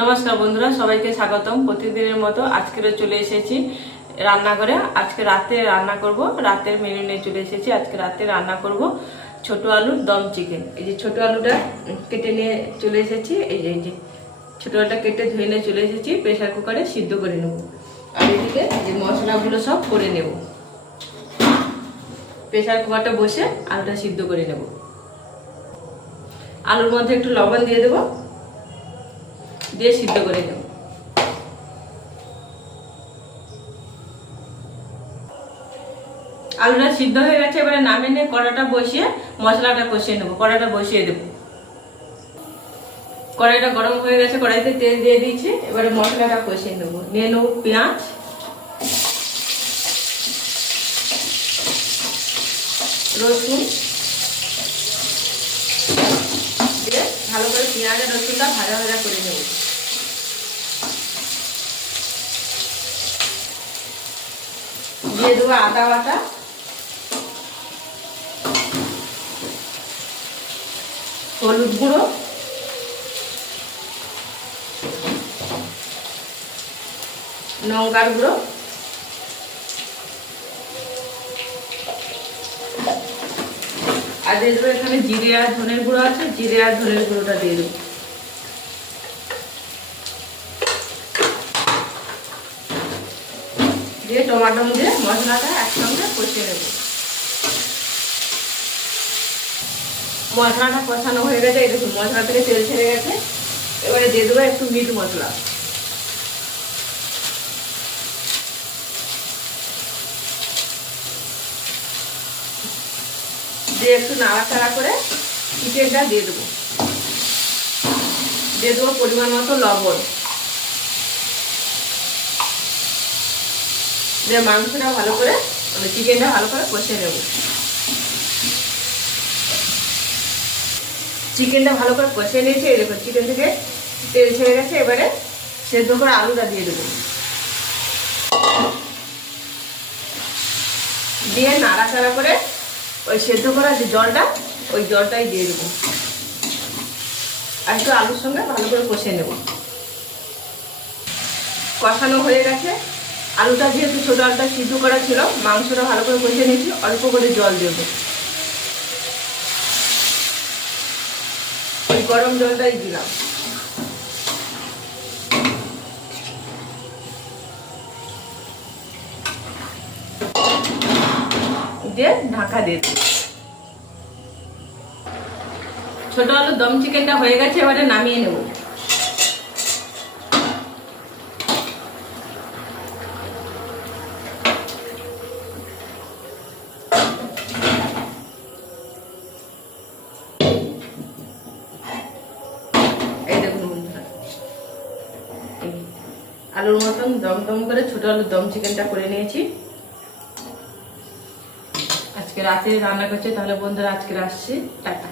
নমস্কার বন্ধুরা, সবাইকে স্বাগতম। প্রতিদিনের মতো আজকেরও চলে এসেছি রান্নাঘরে। আজকে রাতে রান্না করব, রাতের মেনু নিয়ে চলে এসেছি। আজকে রাতে রান্না করব ছোট আলুর দম চিকেন। এই যে ছোট আলুটা কেটে নিয়ে চলে এসেছি। এই যে ছোট আলুটা কেটে ধুয়ে নিয়ে চলে এসেছি। প্রেসার কুকারে সিদ্ধ করে নেব। আর এদিকে যে মশলাগুলো সব করে নেব। প্রেসার কুকারটা বসে আলুটা সিদ্ধ করে নেব। আলুর মধ্যে একটু লবণ দিয়ে দেবো, দিয়ে সিদ্ধ করে নেব। আলুটা সিদ্ধ হয়ে গেছে, এবারে নামিয়ে নিয়ে কড়াটা বসিয়ে মশলাটা কষিয়ে নেব। কড়াটা বসিয়ে দেব। কড়াইটা গরম হয়ে গেছে, কড়াইতে তেল দিয়ে দিয়েছি। এবারে মশলাটা কষিয়ে নেব। নিয়ে নেব পেঁয়াজ, রসুন দিয়ে ভালো করে পেঁয়াজ আর রসুনটা ভাজা ভাজা করে নেব। দিয়ে দেবো আদা বাটা, হলুদ গুঁড়ো, লঙ্কার গুঁড়ো, আর দিয়ে দেবো এখানে জিরে আর ধনের গুঁড়ো আছে, জিরে আর ধনের গুঁড়োটা দিয়ে দেবো। দিয়ে টমেটো দিয়ে মশলাটা একসঙ্গে কষিয়ে নেব। মশলাটা কষানো হয়ে গেছে, এই দেখুন মশলা থেকে তেল ছেড়ে গেছে। এবারে দিয়ে দেবো একটু মিট মশলা, দিয়ে একটু নাড়াচাড়া করে চিকেনটা দিয়ে দেবো। দিয়ে দেবো পরিমাণ মতো লবণ, দিয়ে মাংসটা ভালো করে চিকেনটা ভালো করে কষে নেব। চিকেনটা ভালো করে কষে নিয়েছি। এই দেখুন চিকেন থেকে তেল ছেড়ে গেছে। এবারে সেদ্ধ করে আলুটা দিয়ে দেবো, দিয়ে নাড়াচাড়া করে ওই সেদ্ধ করা যে জলটা, ওই জলটাই দিয়ে দেবো। আর একটু আলুর সঙ্গে ভালো করে কষে নেব। কষানো হয়ে গেছে। আলুটা যেহেতু ছোটো আলুটা সিদ্ধ করা ছিল, মাংসটা ভালো করে কষে নিয়েছি। অল্প করে জল দেবো, ওই গরম জলটাই দিলাম। দিয়ে ঢাকা দিয়ে দেব। ছোট আলুর দম চিকেনটা হয়ে গেছে, এবারে নামিয়ে নেব। এই দেখুন বন্ধুরা, আলুর মতন দম করে ছোট আলুর দম চিকেনটা করে নিয়েছি। আজকে রাতে রান্না করছি। তাহলে বন্ধুরা আজকে আসছি, টাটা।